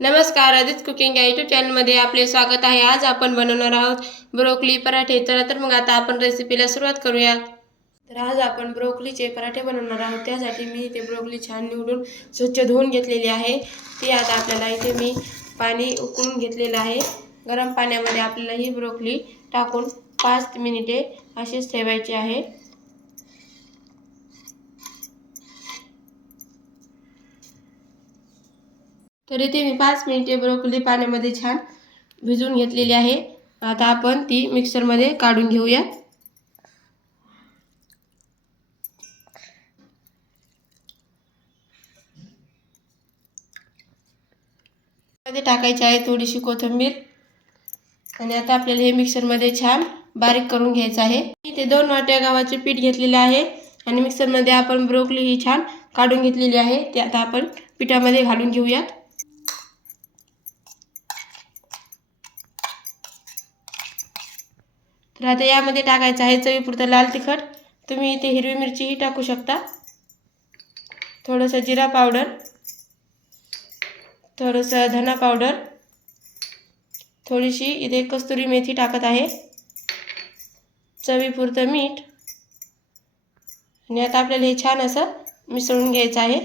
नमस्कार, आदित्य कुकिंग या यूट्यूब चॅनलमध्ये आपले स्वागत आहे। आज आपण बनवणार आहोत ब्रोकोली पराठे। तर मग आता आपण रेसिपीला सुरुवात करूया। तर आज आपण ब्रोकोलीचे पराठे बनवणार आहोत। त्यासाठी मी इथे ब्रोकोली छान निवडून स्वच्छ धुवून घेतलेली आहे। ती आता आपल्याला इथे मी पाणी उकळून घेतलेलं आहे। गरम पाण्यामध्ये आपल्याला ही ब्रोकोली टाकून 5 मिनिटे अशीच ठेवायची आहे। तर इथे मी 5 मिनिटे ब्रोकोली पाण्यामध्ये छान भिजवून घेतलेली आहे। आता आपण ती मिक्सरमध्ये काढून घेऊया। मध्ये टाकायची आहे थोडीशी कोथिंबीर आणि आता आपल्याला हे मिक्सरमध्ये छान बारीक करून घ्यायचं आहे। इथे 2 वाट्या गव्हाचे पीठ घेतलेले आहे आणि मिक्सरमध्ये आपण ब्रोकोली ही छान काढून घेतलेली आहे। ते आता आपण पिठामध्ये घालून घेऊया। तर आता यामध्ये टाकायचं आहे चवीपुरतं लाल तिखट। तुम्ही इथे हिरवी मिरचीही टाकू शकता, थोडंसं जिरा पावडर, थोडंसं धना पावडर, थोडीशी इथे कस्तुरी मेथी टाकत आहे, चवीपुरतं मीठ आणि आता आपल्याला हे छान असं मिसळून घ्यायचं आहे।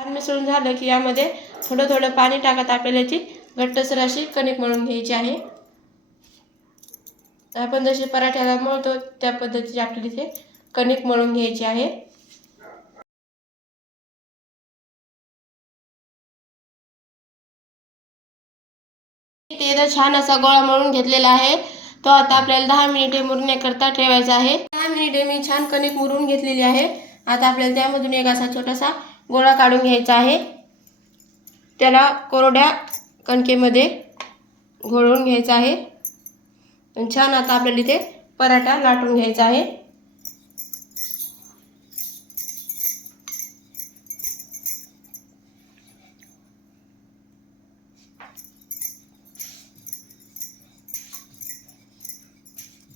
मिसळून झालं की यामध्ये थोडं थोडं पाणी टाकत आपल्याला याची घट्टसर अशी कणिक मळून घ्यायची आहे। आपण जसे पराठ्याला मळतो त्या पद्धतीची आपल्याला इथे कणिक मळून घ्यायची आहे। इथे छान असा गोळा मळून घेतलेला आहे। तो आता आपल्याला 10 मिनिटे मुरण्याकरता ठेवायचा आहे। 10 मिनिटे मी छान कणिक मुरून घेतलेली आहे। आता आपल्याला त्यामधून एक असा छोटासा गोळा काढून घ्यायचा आहे। त्याला कोरड्या कणकेमध्ये घोळवून घ्यायचा आहे आणि छान आता आपल्याला इथे पराठा लाटून घ्यायचा आहे।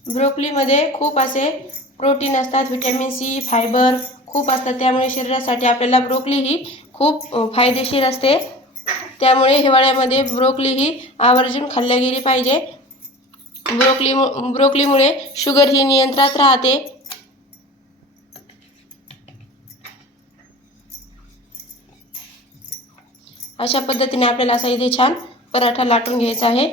ब्रोकोलीमध्ये खूप असे प्रोटीन असतात, व्हिटॅमिन सी, फायबर खूप असतात। त्यामुळे शरीरासाठी आपल्याला ब्रोकोली ही खूप फायदेशीर असते। त्यामुळे हिवाळ्यामध्ये ब्रोकोली ही आवर्जून खाल्ली गेली पाहिजे। ब्रोकोलीमुळे शुगर ही नियंत्रणात राहते। अशा पद्धतीने आपल्याला असा इथे छान पराठा लाटून घ्यायचा आहे।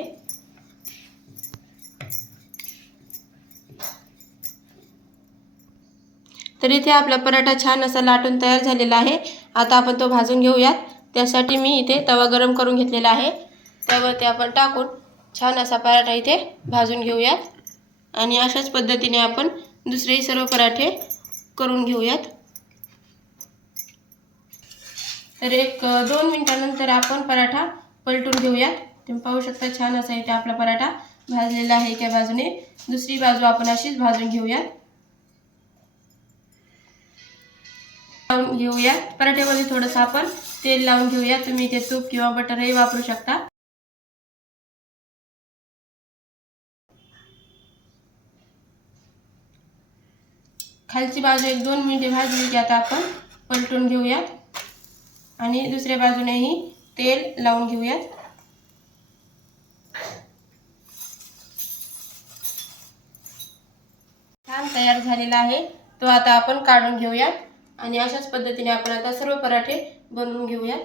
तर इथे आपला पराठा छान असा लाटून तयार झालेला आहे। आता आपण तो भाजून घेऊयात। त्यासाठी मी इथे तवा गरम करून घेतलेला आहे। त्यावरती आपण टाकून छान असा पराठा इथे भाजून घेऊयात आणि अशाच पद्धतीने आपण दुसरेही सर्व पराठे करून घेऊयात। तर 1-2 मिनिटांनंतर आपण पराठा पलटून घेऊयात। तुम्ही पाहू शकता छान असा इथे आपला पराठा भाजलेला आहे एका बाजूने। दुसरी बाजू आपण अशीच भाजून घेऊयात। पराठ्यामध्ये थोडंसं आपण तेल लावून घेऊया। तुम्ही इथे तूप किंवा बटरही वापरू शकता। खालची बाजू 1-2 मिनिटे भाजली की आता आपण पलटून घेऊयात आणि दुसऱ्या बाजूनेही तेल लावून घेऊयात। छान तयार झालेला आहे। तो आता आपण काढून घेऊयात आणि अशाच पद्धतीने आपण आता सर्व पराठे बनवून घेऊयात।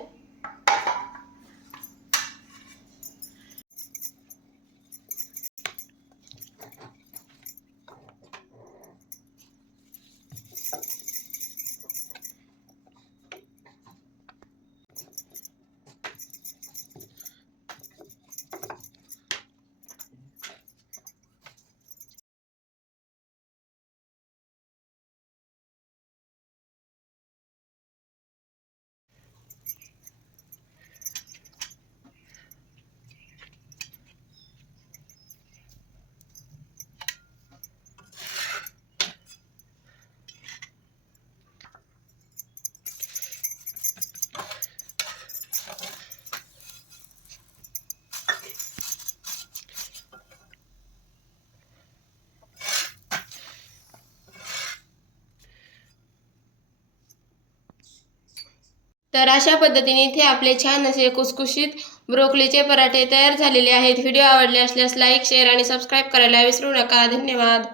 तर अशा पद्धतीने इथे आपले छान असे कुसकुशीत ब्रोकोलीचे पराठे तयार झालेले आहेत. व्हिडिओ आवडले असल्यास लाईक, शेअर आणि सबस्क्राईब करायला विसरू नका. धन्यवाद.